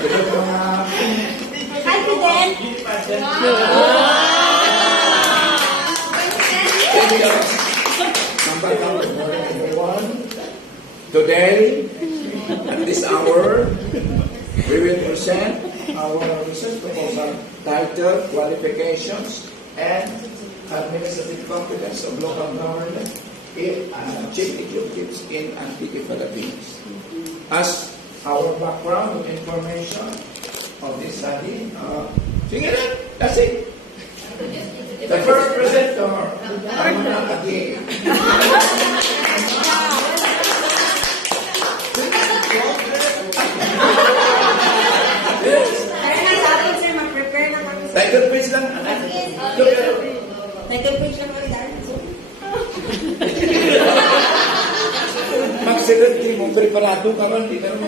Hi, Fidel. Good morning, everyone. Today, at this hour, we will present our research proposal titled Qualifications and Administrative Competence of Local Government in Chief Executives in Antique Philippines. As our background information of this study, sige na, that's it. The first presenter, Amana Agi. Title page lang. Title page lang kami dahil. Magsigat di mo, preparado ka ron, di na mo.